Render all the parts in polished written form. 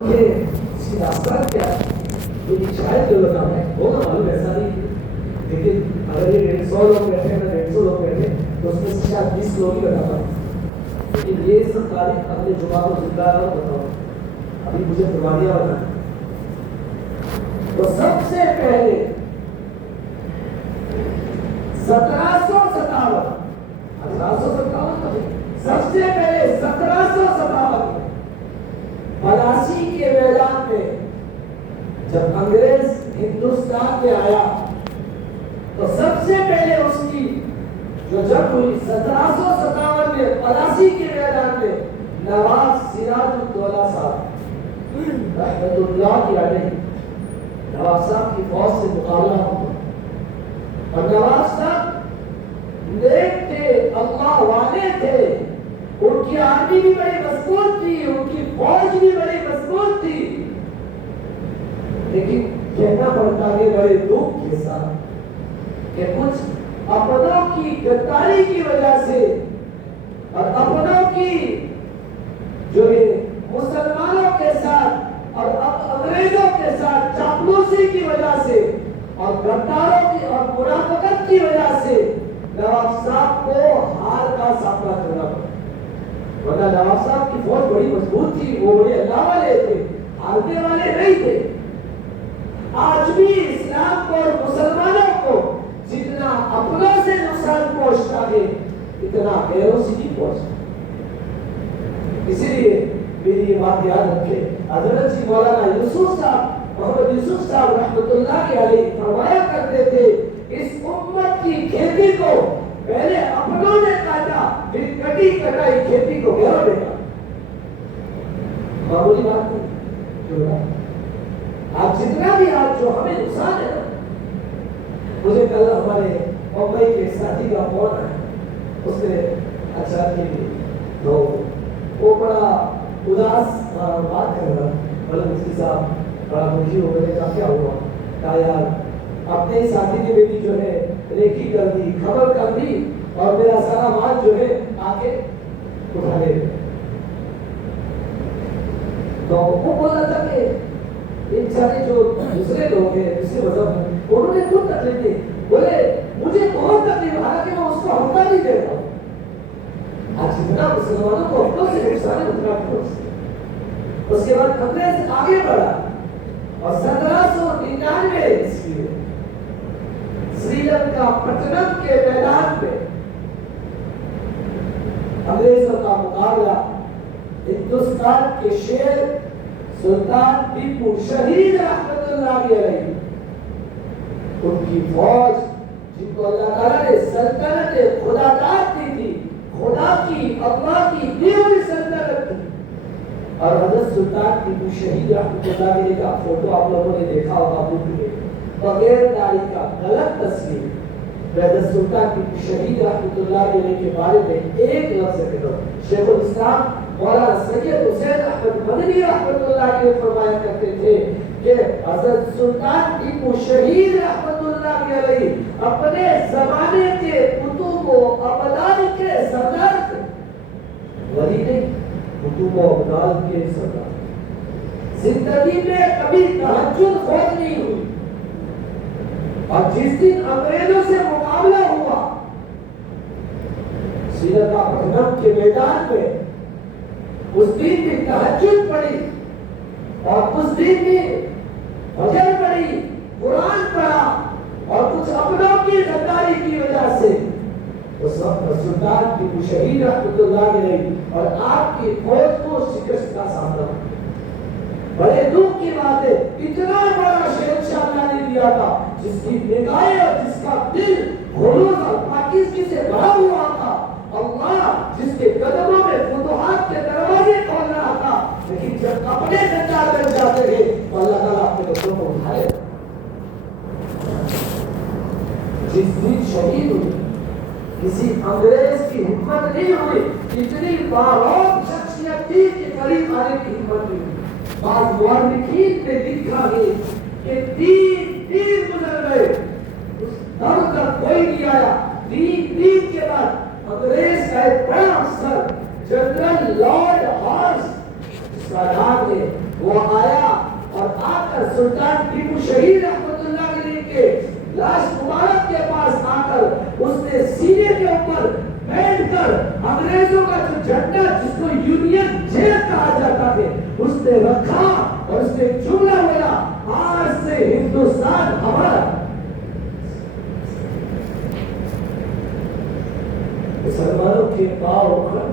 یہ سیاست کیا ہے؟ یہ شاید جو بتانا ہے ہوگا معلوم ایسا نہیں، لیکن اگر یہ 150 لوگ بیٹھے ہیں 150 لوگ بیٹھے تو اس میں سے شاید 20 لوگ ہی بتا پائیں، لیکن یہ سب تاریخ اپنے جمعہ کو زندہ رہا بتاؤ. ابھی مجھے قربانیاں بتانا تو سب سے پہلے 1757 سب سے پہلے 1757 پلاسی کے میدان میں جب انگریز ہندوستان میں آیا تو سب سے پہلے اس کی جو جنگ ہوئی 1757 میں پلاسی کے میدان میں نواب سراج الدولہ صاحب رحمت اللہ علیہ نواب صاحب کی فوج سے مقابلہ ہوا، اور نواب صاحب نیک تھے، اللہ والے تھے، ان کی آرمی بھی بڑی مضبوط تھی، ان کی فوج بھی بڑی مضبوط تھی، لیکن کہنا پڑتا ہے بڑے دکھ کے ساتھ کہ کچھ اپنوں کی غداری کی وجہ سے اور اپنوں کی جو یہ مسلمانوں کے ساتھ اور انگریزوں کے ساتھ چاپلوسی کی وجہ سے اور غداروں کی اور منافقت کی وجہ سے نواب صاحب کو ہار کا سامنا کرنا پڑا. ورنہ نواب صاحب کی فوج بڑی مضبوط تھی، وہ بڑے اللہ والے تھے، ہارنے والے نہیں تھے. آج بھی اسلام کو اور مسلمانوں کو جتنا اپنوں سے نقصان پہنچتا ہے اتنا غیروں سے نہیں پہنچتا. اسی لیے میری یہ بات یاد رکھے، حضرت جی مولانا یوسف صاحب محمد یوسف صاحب رحمۃ اللہ علیہ فرمایا کرتے تھے اس امت کی کھیتی کو پہلے اپنوں نے کاٹا، پھر کٹی کٹائی کھیتی کو غیروں نے کاٹا. معمولی بات نہیں. آپ جتنا بھی آج جو ہمیں نقصان ہے، مجھے کل ہمارے ممبئی کے ساتھی کا فون آیا، اس نے اچھا کی تو وہ بڑا اداس بات کر رہا، بولے مفتی صاحب بڑا خوشی ہو گئی، کیا ہوا؟ کہا یار اپنے ساتھی نے میری جو ہے ریکھی کر دی، خبر کر دی، اور میرا سارا مال جو ہے آ کے اٹھا لے. تو وہ بول رہا تھا کہ ان سارے جو دوسرے لوگ ہیں دوسرے مذہب ہیں انہوں نے خود تکلیف دی، بولے مجھے بہت تکلیف، حالانکہ میں اس کو ہفتہ نہیں دے رہا ہوں. آج اتنا مسلمانوں کو ہفتوں سے نقصان ہے اتنا کیوں؟ اس کے بعد انگریز آگے بڑھا اور 1799 عیسوی میں سری لنکا پٹنم کے میدان پہ انگریزوں کا مقابلہ ہندوستان کے شیر سلطان ٹیپو شہید رحمت اللہ علیہ، ان کی فوج جن کو اللہ تعالیٰ نے سلطنت خدا داد دی تھی، خدا کی اللہ کی دی ہوئی سلطنت تھی. اور حضرت سلطان ٹیپو شہید رحمت اللہ علیہ کا فوٹو آپ لوگوں نے دیکھا ہوگا بک میں، بغیر داڑھی کا غلط تصویر. حضرت سلطان ٹیپو شہید رحمت اللہ علیہ کے بارے میں ایک لفظ کہتا ہوں، شیخ الاسلام مولانا سید حسین احمد مدنی رحمت اللہ علیہ فرمایا کرتے تھے کہ حضرت سلطان ٹیپو شہید رحمت اللہ علیہ اپنے زمانے کے کتب و ابدال کے سردار تھے، ولی نہیں، کتب و ابدال کے سردار. زندگی میں کبھی تہجد فوت نہیں ہوئی، اور جس دن انگریزوں سے مقابلہ ہوا سری لنکا پٹنم کے میدان میں، اس دن بھی تہجد پڑھی اور اس دن بھی فجر پڑھی، قرآن پڑھا، اور کچھ اپنوں کی غداری کی وجہ سے اس وقت سلطان ٹیپو شہید رحمت اللہ علیہ اور آپ کی فوج کو شکست کا سامنا. بڑے دکھ کی بات ہے، اتنا بڑا شہنشاہ اللہ نے دیا تھا جس کی نگاہیں اور جس کا دل غرور اور پاکیزگی سے بھرا ہوا تھا، اللہ جس کے قدموں میں فتوحات کے دروازے کھول رہا تھا، لیکن جب اپنے غدار بن جاتے ہیں تو اللہ تعالیٰ اپنے بچوں کو اٹھائے. جس دن شہید ہوئی کسی انگریز کی ہمت نہیں ہوئی، اتنی باروق شخصیت تھی کہ قریب آنے کی ہمت نہیں ہوئی. بعض مورخین نے لکھا ہے کہ 3 دن گزر گئے، اس دم تک کوئی نہیں آیا. 3 دن کے بعد انگریز کا ایک بڑا افسر جنرل لارڈ ہارس اس کا نام ہے، وہ کر سلطان ٹیپو شہید رحمت اللہ علیہ کے لاش مبارک کے پاس آ کر اس نے سینے کے اوپر بیٹھ کر انگریزوں کا جو جھنڈا جس کو یونین جیک کہا جاتا ہے اس نے رکھا اور اس نے جملہ بولا آج سے ہندوستان ہمارا. مسلمانوں کے پاؤں اکھڑ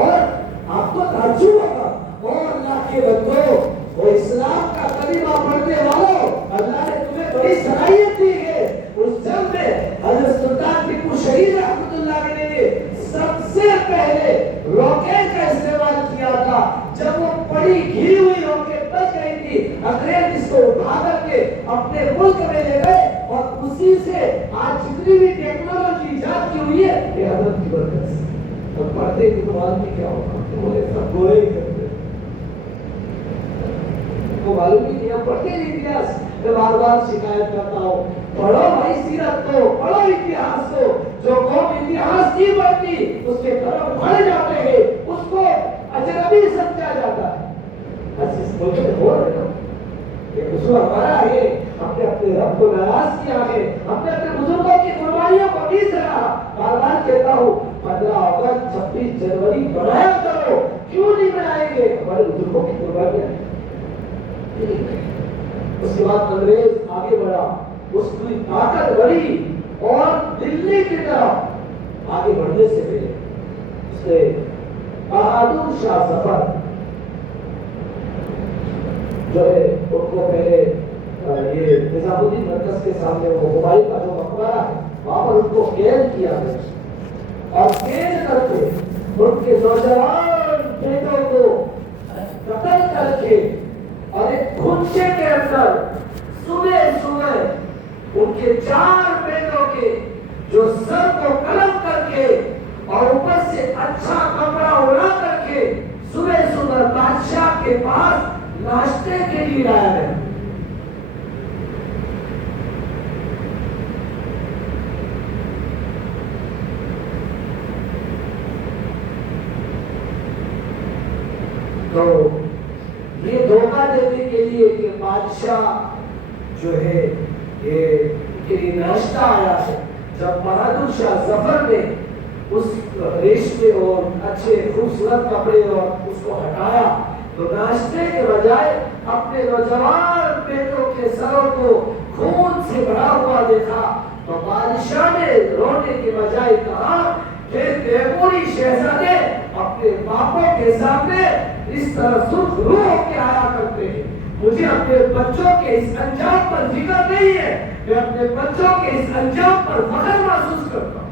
اور آپ کو تعجب ہوگا اور اللہ کے بندوں وہ اسلام کا کلمہ پڑھنے والوں اللہ نے تمہیں بڑی صلاحیت دی ہے. اس جنگ میں حضرت سلطان ٹیپو شہید رحمت اللہ علیہ نے سب سے پہلے راکٹ کا استعمال کیا تھا. جب وہ بڑی گھری ہوئی راکٹ بچ گئی تھی انگریز اس کو اٹھا کر کے اپنے ملک میں لے گئے اور اسی سے آج جتنی بھی ٹیکنالوجی ایجاد کی ہوئی ہے یہ حضرت کی برکت سے. اور پڑھتے ہی تو معلوم نہیں کیا ہوگا بولے سب گورے ہی کرتے کو معلوم نہیں کیا. پڑھتے نہیں اتہاس میں بار بار شکایت کرتا ہوں پڑھو بھائی سیرت کو پڑھو اتہاس کو. جو قوم اتہاس نہیں پڑھتی اس کے طرف بڑھ جاتے ہیں اس کو اجنبی سمجھا جاتا ہے. اس ملک میں ہو رہے نا یہ قصور ہمارا ہے. ہم نے اپنے رب کو ناراض کیا ہے. ہم نے اپنے بزرگوں کی قربانیوں کو نہیں سنا. بار بار کہتا ہوں 15 اگست 26 جنوری بنایا کرو. کیوں نہیں بنائیں گے؟ ہمارے بزرگوں کی قربانیاں. اس کے بعد انگریز آگے بڑھا اس کی طاقت بڑھی اور دلی کی طرف آگے بڑھنے سے پہلے اس نے بہادر شاہ ظفر جو ہے ان کو پہلے یہ نظام الدین مرکز کے سامنے وہ ہمایوں کا جو مقبرہ ہے وہاں پر ان کو قید کیا گیا اور قید کر کے ان کے نوجوان بیٹوں کو قتل کر کے اور ایک کھنچے کے اندر صبح صبح ان کے 4 بیٹوں کے جو سر کو قلم کر کے اور اوپر سے اچھا کپڑا اڑا کر کے صبح صبح بادشاہ کے پاس ناشتے کے لیے لایا گیا. تو یہ دھوکہ دینے کے لیے کہ بادشاہ جو ہے یہ ناشتہ آیا ہے. جب بہادر شاہ ظفر نے اس ریشمے اور اچھے خوبصورت کپڑے اور اس کو ہٹایا تو ناشتے کے بجائے اپنے نوجوان بیٹوں کے سروں کو خون سے بھرا ہوا دیکھا تو بادشاہ نے رونے کے بجائے کہا کہ تیموری شہزادے اپنے باپوں کے سامنے اس طرح سرخ روح ہو کے آیا کرتے ہیں. مجھے اپنے بچوں کے اس انجام پر فکر نہیں ہے. میں اپنے بچوں کے اس انجام پر فخر محسوس کرتا ہوں.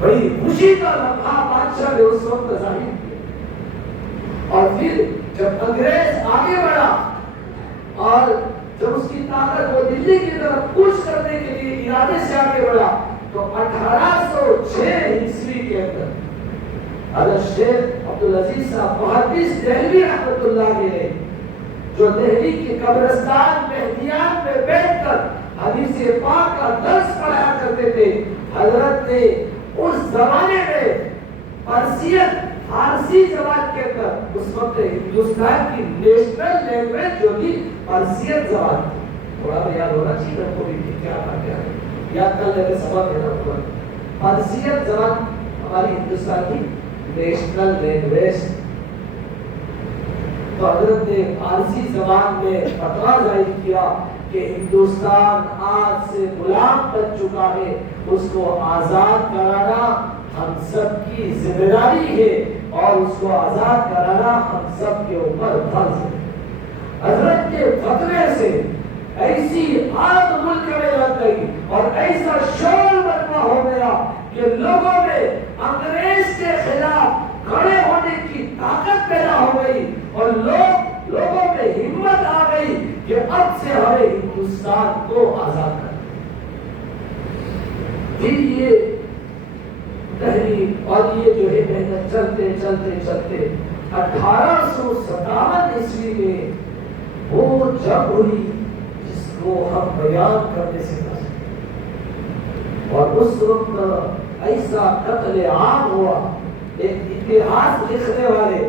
بڑی خوشی کا لمحہ بادشاہ نے اس وقت ظاہر کیا. اور پھر جب انگریز آگے بڑھا اور جب اس کی طاقت کو دلی کی طرف کوچ کرنے کے لیے ارادے سے آگے بڑھا تو 1806 عیسوی کے اندر حضرت شیخ عبدالعزیز صاحب محدث دہلوی رحمۃ اللہ علیہ جو دہلی کے قبرستان مہدیان میں بیٹھ کر حدیث پاک کا درس پڑھایا کرتے تھے حضرت نے اس زمانے میں پرسین فارسی زبان کے اندر اس وقت ہندوستان کی نیشنل لینگویج جو تھی پرسین زبان تھی. تھوڑا یاد ہونا چاہیے کو بھی کیا تھا کیا یاد کر لیتے سبق ہے نا. پرسین زبان ہماری ہندوستان کی نیشنل لینگویج. تو حضرت نے فارسی زبان میں فتویٰ ظاہر کیا کہ ہندوستان آج سے غلام بن چکا ہے. اس کو آزاد کرانا ہم سب کی ذمہ داری ہے اور اس کو آزاد کرانا ہم سب کے اوپر فرض ہے. حضرت کے فتوے سے ایسی آگ ملک میں لگ گئی اور ایسا شور برپا ہو گیا کہ لوگوں میں انگریز کے خلاف کھڑے ہونے کی طاقت پیدا ہو گئی اور لوگوں میں ہمت آ گئی کہ اب سے ہمیں ہندوستان کو آزاد کرنا. پھر یہ تحریک اور یہ جو ہے محنت چلتے چلتے چلتے 1857 عیسوی میں وہ جنگ ہوئی جس کو ہم بیان کرنے سے نہ سکتے. اور اس وقت ایسا قتل عام ہوا. ایک اتہاس لکھنے والے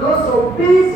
220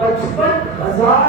55,000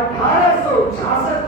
1866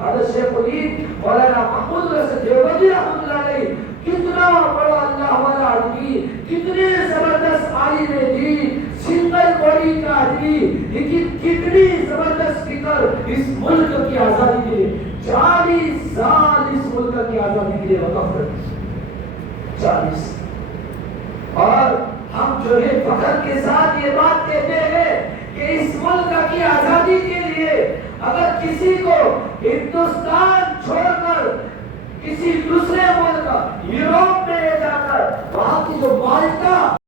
حضرت شیخ الہند مولانا محمود الحسن دیوبندی رحمۃ اللہ علیہ کتنا بڑا اللہ والا آدمی, کتنے زبردست عالم دین, سنگل باڈی کا آدمی, لیکن کتنی زبردست فکر اس ملک کی آزادی کے لیے 40 سال اس ملک کی آزادی کے لیے وقف کرتے 40. اور ہم جو ہے فخر کے ساتھ یہ بات کہتے ہیں کہ اس ملک کی آزادی کے لیے اگر کسی کو ہندوستان چھوڑ کر کسی دوسرے ملک یوروپ میں لے جا کر وہاں کی جو مالٹا